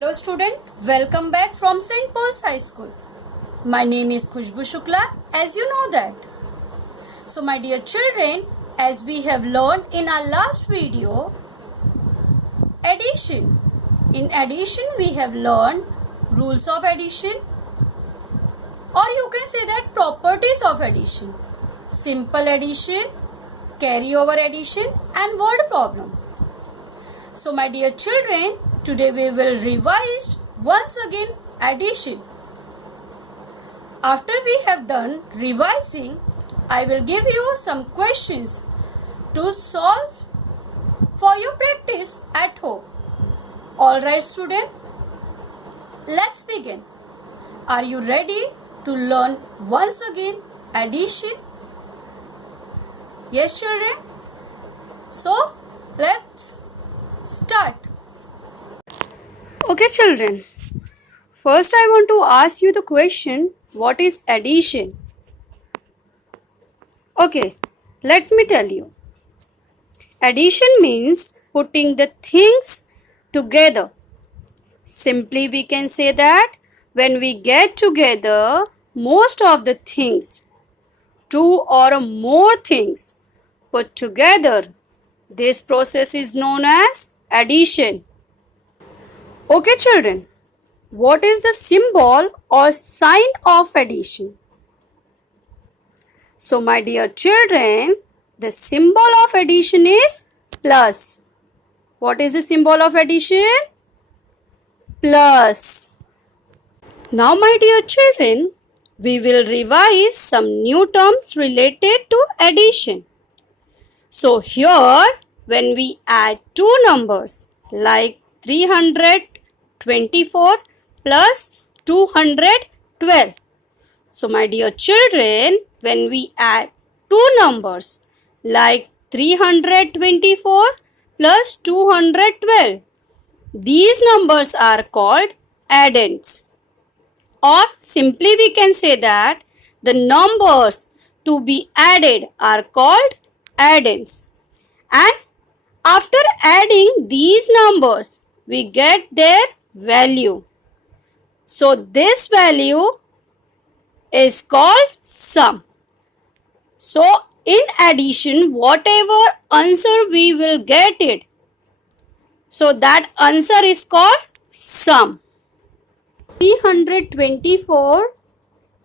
Hello student, welcome back from St. Paul's High School. My name is Khushbu Shukla, as you know that. So my dear children, as we have learned in our last video, addition. In addition, we have learned rules of addition, or you can say that properties of addition. Simple addition, carryover addition and word problem. So my dear children, today we will revise once again addition. After we have done revising, I will give you some questions to solve for your practice at home. Alright student, let's begin. Are you ready to learn once again addition? Yes children? So let's start. Okay children, first I want to ask you the question, what is addition? Okay, let me tell you. Addition means putting the things together. Simply we can say that when we get together most of the things, two or more things put together, this process is known as addition. Okay children, what is the symbol or sign of addition? So my dear children, the symbol of addition is plus. What is the symbol of addition? Plus. Now my dear children, we will revise some new terms related to addition. So here when we add two numbers like 324 plus 212. So my dear children, when we add two numbers like 324 plus 212, these numbers are called addends. Or simply we can say that the numbers to be added are called addends. And after adding these numbers, we get their value. So this value is called sum. So in addition, whatever answer we will get it, so that answer is called sum. 324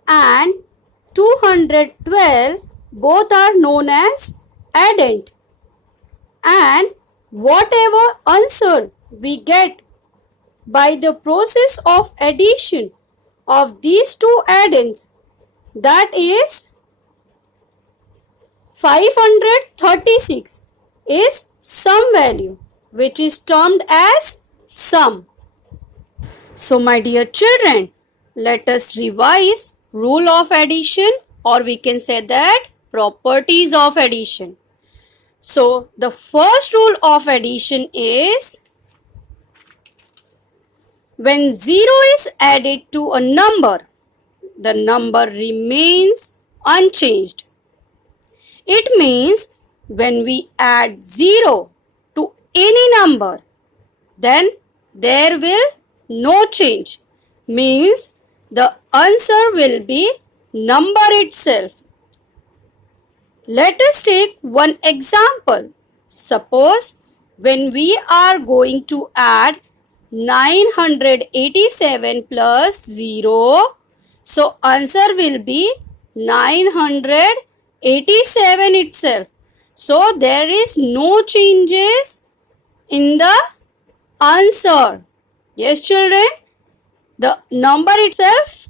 and 212 both are known as addend. And whatever answer we get by the process of addition of these two addends, that is 536, is sum value, which is termed as sum. So my dear children, let us revise rule of addition, or we can say that properties of addition. So the first rule of addition is when 0 is added to a number, the number remains unchanged. It means when we add 0 to any number, then there will no change. Means the answer will be number itself. Let us take one example. Suppose when we are going to add 987 plus 0, so answer will be 987 itself. So there is no changes in the answer. Yes children, the number itself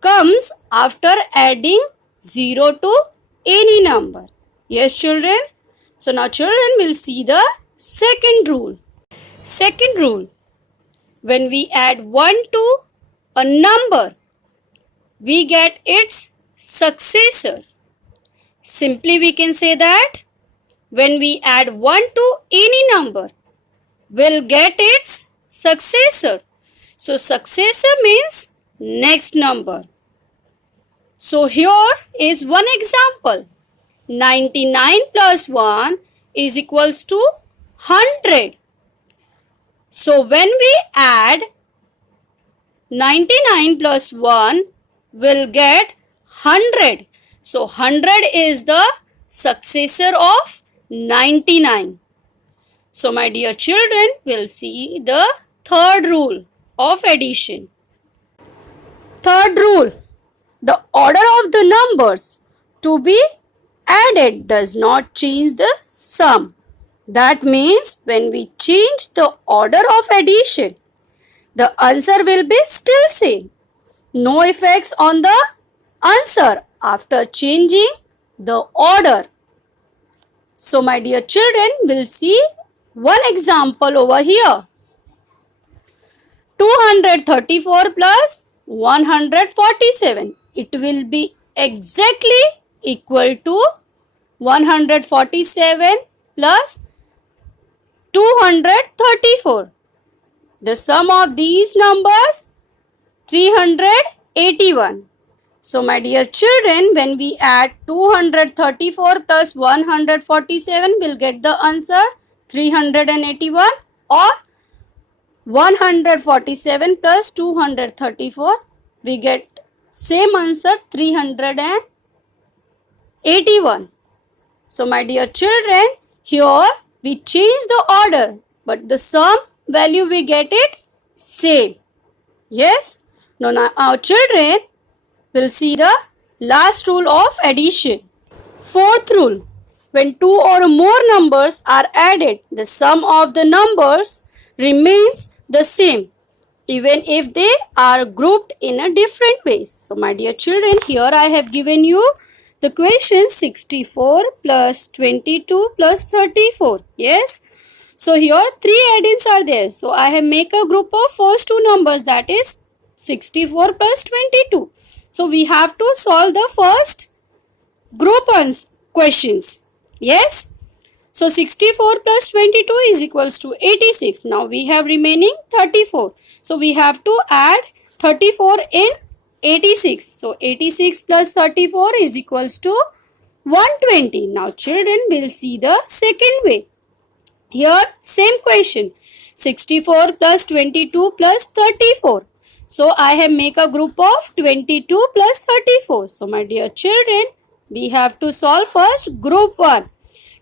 comes after adding 0 to any number. Yes children. So now children will see the second rule. Second rule, when we add 1 to a number, we get its successor. Simply we can say that when we add 1 to any number, we'll get its successor. So successor means next number. So here is one example. 99 plus 1 is equals to 100. So when we add 99 plus 1 will get 100. So 100 is the successor of 99. So my dear children, we'll see the third rule of addition. Third rule, the order of the numbers to be added does not change the sum. That means when we change the order of addition, the answer will be still same. No effects on the answer after changing the order. So my dear children, we'll see one example over here. 234 plus 147. It will be exactly equal to 147 plus 234. The sum of these numbers 381. So my dear children, when we add 234 plus 147, we'll get the answer 381, or 147 plus 234, we get same answer 381. So my dear children, here we change the order, but the sum value we get it same. Yes? Now our children will see the last rule of addition. Fourth rule, when two or more numbers are added, the sum of the numbers remains the same even if they are grouped in a different ways. So my dear children, here I have given you the question 64 plus 22 plus 34. Yes. So here three add-ins are there. So I have make a group of first two numbers, that is 64 plus 22. So we have to solve the first group questions. Yes. So 64 plus 22 is equals to 86. Now we have remaining 34. So we have to add 34 in 86. So 86 plus 34 is equals to 120. Now children will see the second way. Here same question, 64 plus 22 plus 34. So I have make a group of 22 plus 34. So my dear children, we have to solve first group 1.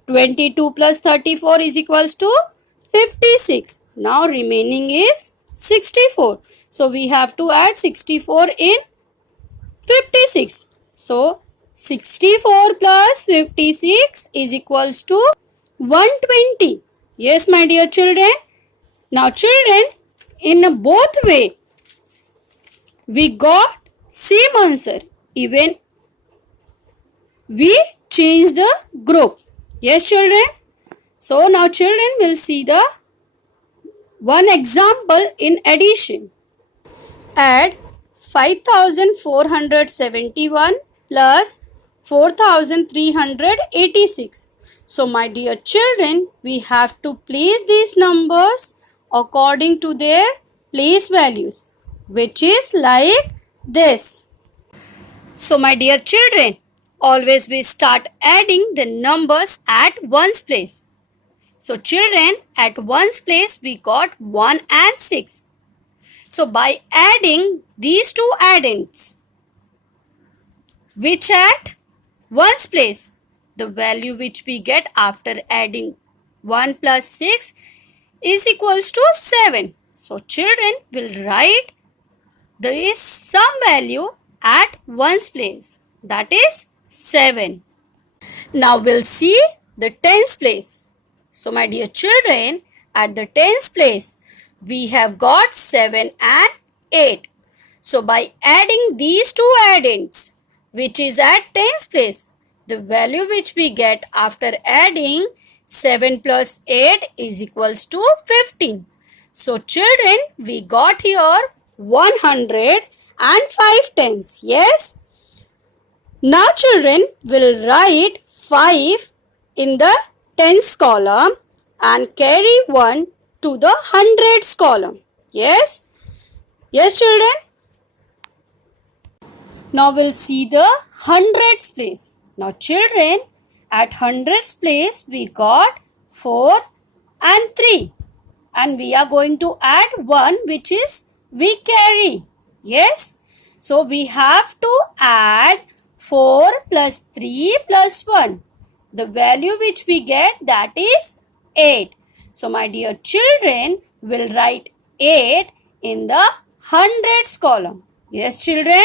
22 plus 34 is equals to 56. Now remaining is 64. So we have to add 64 in 56. So 64 plus 56 is equals to 120. Yes, my dear children. Now children, in both way, we got same answer even we change the group. Yes, children. So now children will see the one example in addition. Add 5471 plus 4386. So my dear children, we have to place these numbers according to their place values, which is like this. So my dear children, always we start adding the numbers at ones place. So children, at ones place we got 1 and 6. So by adding these two add-ins, which at ones place, the value which we get after adding 1 plus 6 is equals to 7. So children will write this sum value at ones place, that is 7. Now we'll see the tens place. So my dear children, at the tens place, we have got 7 and 8. So by adding these two add-ins, which is at tens place, the value which we get after adding 7 plus 8 is equals to 15. So children, we got here 105 tens. Yes. Now children will write 5 in the tens column and carry 1 to the hundreds column. Yes? Yes, children? Now we'll see the hundreds place. Now children, at hundreds place we got 4 and 3. And we are going to add 1, which is we carry. Yes. So we have to add 4 plus 3 plus 1. The value which we get, that is 8. So my dear children, will write 8 in the hundreds column. Yes children.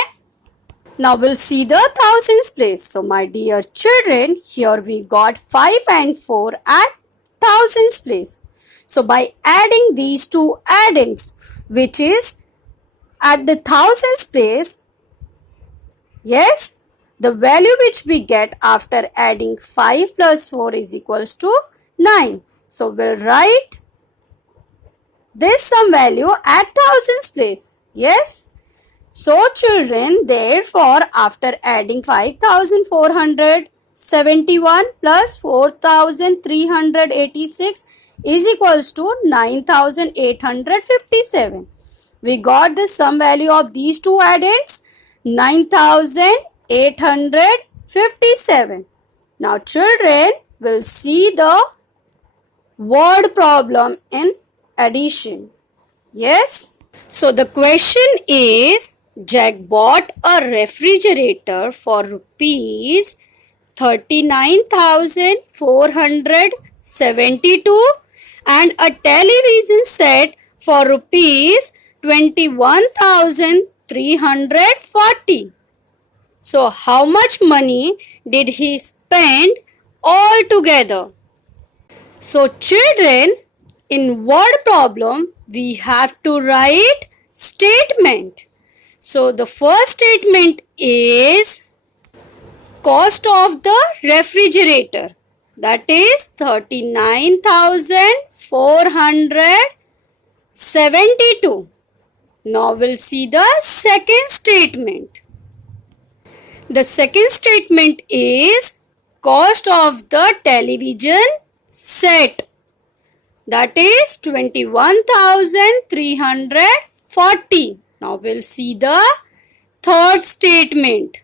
Now we'll see the thousands place. So my dear children, here we got 5 and 4 at thousands place. So by adding these two addends, which is at the thousands place, yes, the value which we get after adding 5 plus 4 is equals to 9. So we'll write this sum value at thousands place. Yes. So children, therefore after adding 5471 plus 4386 is equals to 9857. We got the sum value of these two addends, 9857. Now children will see the word problem in addition. Yes. So the question is, Jack bought a refrigerator for rupees 39,472 and a television set for rupees 21,340. So how much money did he spend altogether? So children, in word problem, we have to write statement. So the first statement is cost of the refrigerator, that is 39,472. Now we'll see the second statement. The second statement is cost of the television set, that is 21,340. Now we'll see the third statement.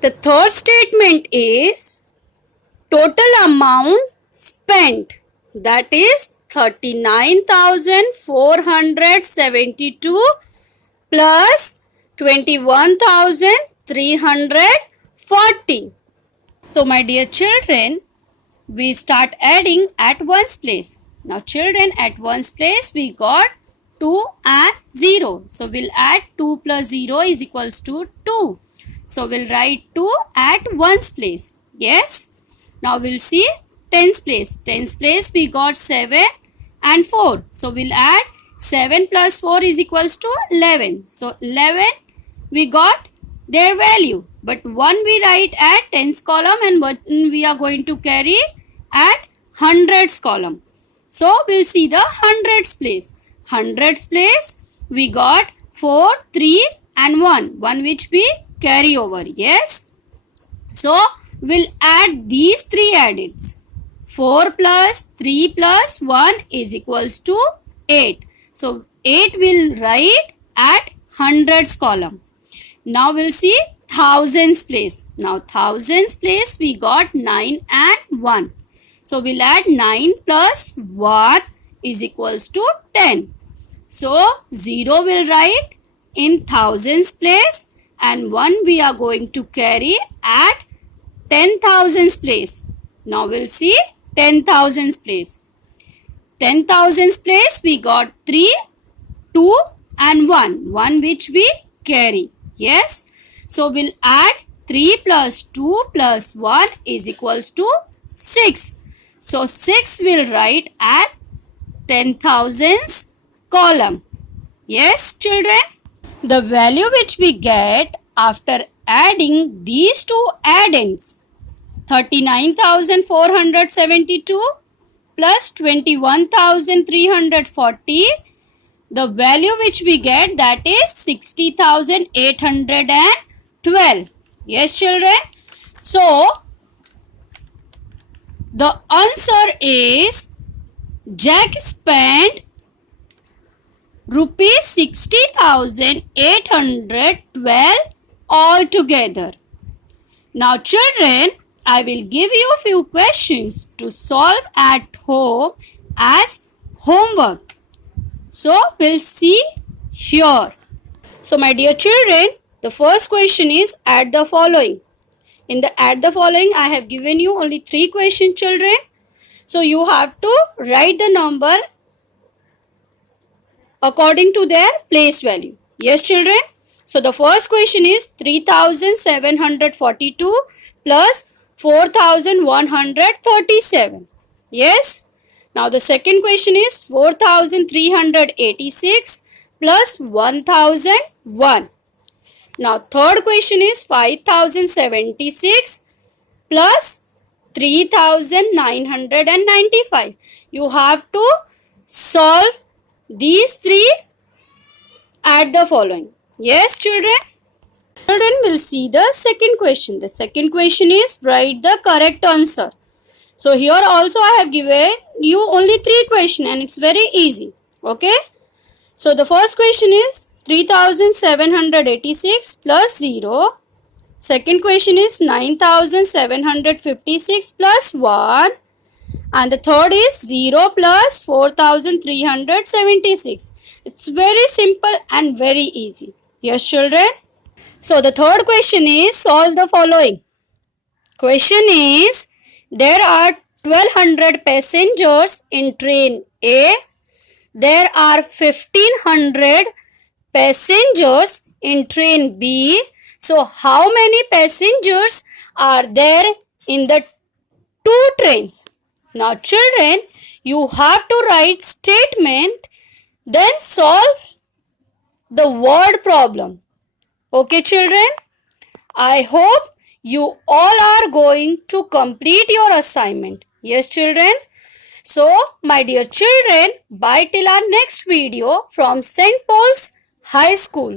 The third statement is total amount spent, that is 39,472 plus 21,340. So my dear children, we start adding at ones place. Now children, at ones place we got 2 and 0. So we'll add 2 plus 0 is equals to 2. So we'll write 2 at ones place. Yes. Now we'll see tens place. Tens place we got 7 and 4. So we'll add 7 plus 4 is equals to 11. So 11 we got their value. But 1 we write at tens column and 1 we are going to carry at hundreds column. So we'll see the hundreds place. Hundreds place we got 4, 3 and 1. 1 which we carry over. Yes. So we'll add these three addends. 4 plus 3 plus 1 is equals to 8. So 8 will write at hundreds column. Now we'll see thousands place. Now thousands place we got 9 and 1. So we'll add 9 plus 1 is equals to 10. So 0 will write in thousands place and 1 we are going to carry at 10,000s place. Now we'll see 10,000s place. 10,000s place we got 3, 2 and 1. 1 which we carry. Yes. So we'll add 3 plus 2 plus 1 is equals to 6. So 6 will write at 10,000s column. Yes children. The value which we get after adding these two addends, 39,472 plus 21,340, the value which we get, that is 60,812. Yes children. So the answer is Jack spent rupees 60,812 altogether. Now children, I will give you a few questions to solve at home as homework. So we'll see here. So my dear children, the first question is add the following. In the add the following, I have given you only 3 questions, children. So you have to write the number according to their place value. Yes, children. So the first question is 3742 plus 4137. Yes. Now the second question is 4386 plus 1001. Now third question is 5076 plus 3995. You have to solve these 3 at the following. Yes, children. Children will see the second question. The second question is write the correct answer. So here also I have given you only 3 questions and it's very easy. Okay. So the first question is 3786 plus 0. Second question is 9756 plus 1. And the third is 0 plus 4376. It's very simple and very easy. Yes, children. So the third question is solve the following. Question is there are 1200 passengers in train A. There are 1500 passengers in train B. So how many passengers are there in the 2 trains? Now children, you have to write statement, then solve the word problem. Okay, children? I hope you all are going to complete your assignment. Yes, children? So, my dear children, bye till our next video from St. Paul's High School.